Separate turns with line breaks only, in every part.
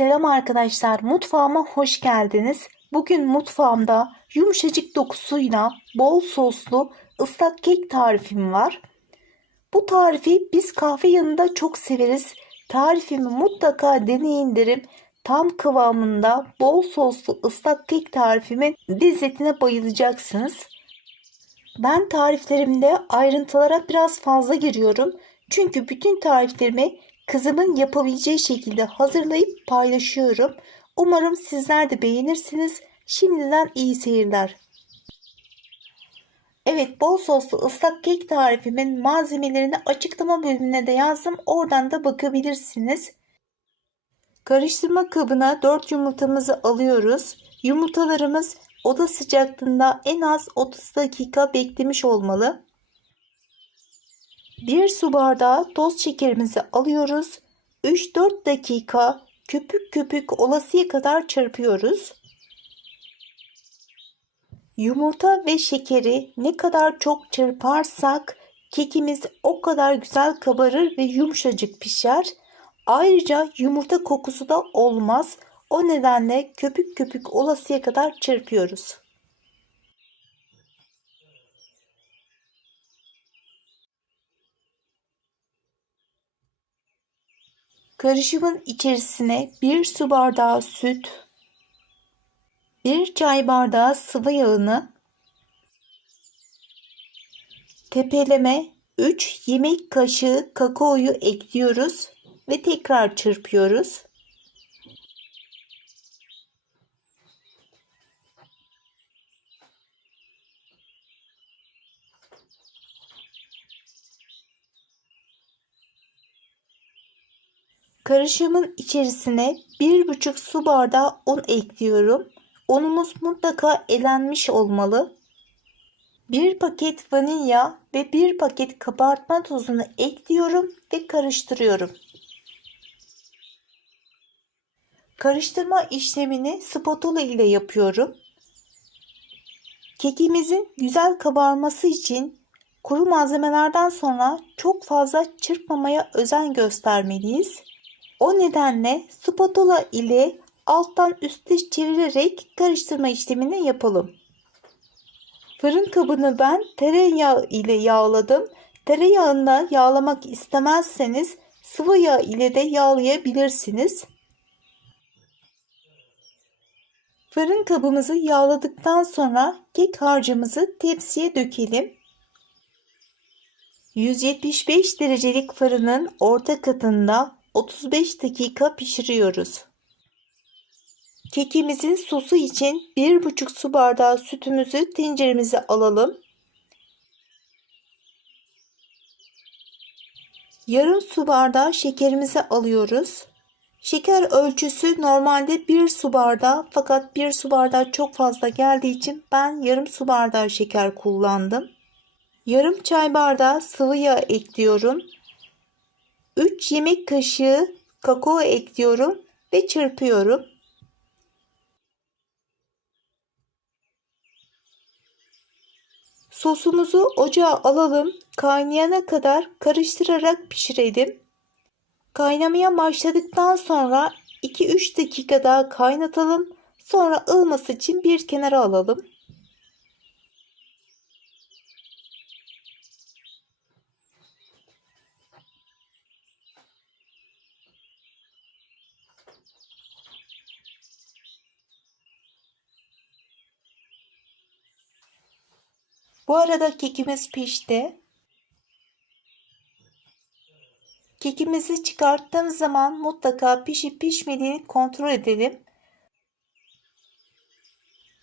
Selam arkadaşlar, mutfağıma hoş geldiniz. Bugün mutfağımda yumuşacık dokusuyla bol soslu ıslak kek tarifim var. Bu tarifi biz kahve yanında çok severiz. Tarifimi mutlaka deneyin derim. Tam kıvamında bol soslu ıslak kek tarifimin lezzetine bayılacaksınız. Ben tariflerimde ayrıntılara biraz fazla giriyorum. Çünkü bütün tariflerimi kızımın yapabileceği şekilde hazırlayıp paylaşıyorum. Umarım sizler de beğenirsiniz. Şimdiden iyi seyirler. Evet bol soslu ıslak kek tarifimin malzemelerini açıklama bölümüne de yazdım. Oradan da bakabilirsiniz. Karıştırma kabına 4 yumurtamızı alıyoruz. Yumurtalarımız oda sıcaklığında en az 30 dakika beklemiş olmalı. 1 su bardağı toz şekerimizi alıyoruz. 3-4 dakika köpük köpük olasıya kadar çırpıyoruz. Yumurta ve şekeri ne kadar çok çırparsak kekimiz o kadar güzel kabarır ve yumuşacık pişer. Ayrıca yumurta kokusu da olmaz. O nedenle köpük köpük olasıya kadar çırpıyoruz. Karışımın içerisine 1 su bardağı süt, 1 çay bardağı sıvı yağını, tepeleme 3 yemek kaşığı kakaoyu ekliyoruz ve tekrar çırpıyoruz. Karışımın içerisine 1,5 su bardağı un ekliyorum. Unumuz mutlaka elenmiş olmalı. 1 paket vanilya ve 1 paket kabartma tozunu ekliyorum ve karıştırıyorum. Karıştırma işlemini spatula ile yapıyorum. Kekimizin güzel kabarması için kuru malzemelerden sonra çok fazla çırpmamaya özen göstermeliyiz. O nedenle spatula ile alttan üste çevirerek karıştırma işlemini yapalım. Fırın kabını ben tereyağı ile yağladım. Tereyağında yağlamak istemezseniz sıvı yağ ile de yağlayabilirsiniz. Fırın kabımızı yağladıktan sonra kek harcımızı tepsiye dökelim. 175 derecelik fırının orta katında 35 dakika pişiriyoruz. Kekimizin sosu için 1,5 su bardağı sütümüzü tenceremize alalım. Yarım su bardağı şekerimizi alıyoruz. Şeker ölçüsü normalde 1 su bardağı fakat 1 su bardağı çok fazla geldiği için ben yarım su bardağı şeker kullandım. Yarım çay bardağı sıvı yağ ekliyorum. 3 yemek kaşığı kakao ekliyorum ve çırpıyorum. Sosumuzu ocağa alalım. Kaynayana kadar karıştırarak pişirelim. Kaynamaya başladıktan sonra 2-3 dakika daha kaynatalım. Sonra ılması için bir kenara alalım. Bu arada kekimiz pişti. Kekimizi çıkarttığım zaman mutlaka pişip pişmediğini kontrol edelim.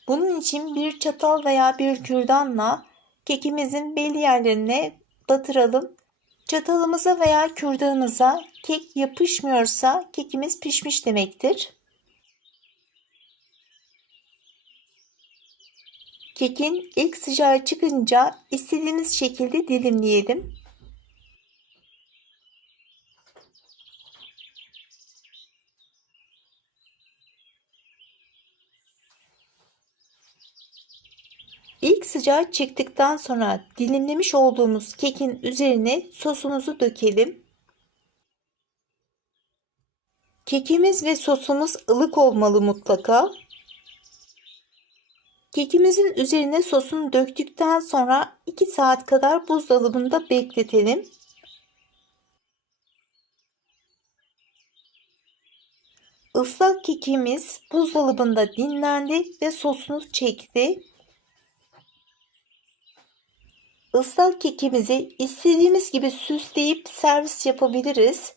Bunun için bir çatal veya bir kürdanla kekimizin belli yerlerine batıralım. Çatalımıza veya kürdanımıza kek yapışmıyorsa kekimiz pişmiş demektir. Kekin ilk sıcağı çıkınca istediğimiz şekilde dilimleyelim. İlk sıcağı çıktıktan sonra dilimlemiş olduğumuz kekin üzerine sosumuzu dökelim. Kekimiz ve sosumuz ılık olmalı mutlaka. Kekimizin üzerine sosunu döktükten sonra 2 saat kadar buzdolabında bekletelim. Islak kekimiz buzdolabında dinlendi ve sosunu çekti. Islak kekimizi istediğimiz gibi süsleyip servis yapabiliriz.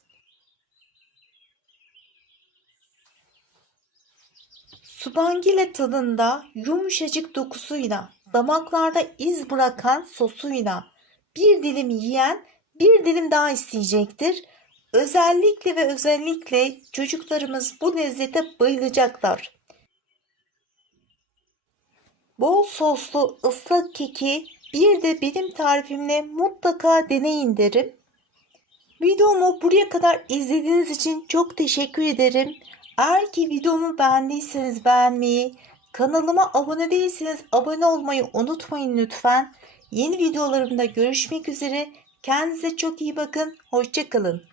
Subangile tadında yumuşacık dokusuyla, damaklarda iz bırakan sosuyla bir dilim yiyen bir dilim daha isteyecektir. Özellikle ve özellikle çocuklarımız bu lezzete bayılacaklar. Bol soslu ıslak keki bir de benim tarifimle mutlaka deneyin derim. Videomu buraya kadar izlediğiniz için çok teşekkür ederim. Eğer ki videomu beğendiyseniz beğenmeyi, kanalıma abone değilseniz abone olmayı unutmayın lütfen. Yeni videolarımda görüşmek üzere. Kendinize çok iyi bakın. Hoşçakalın.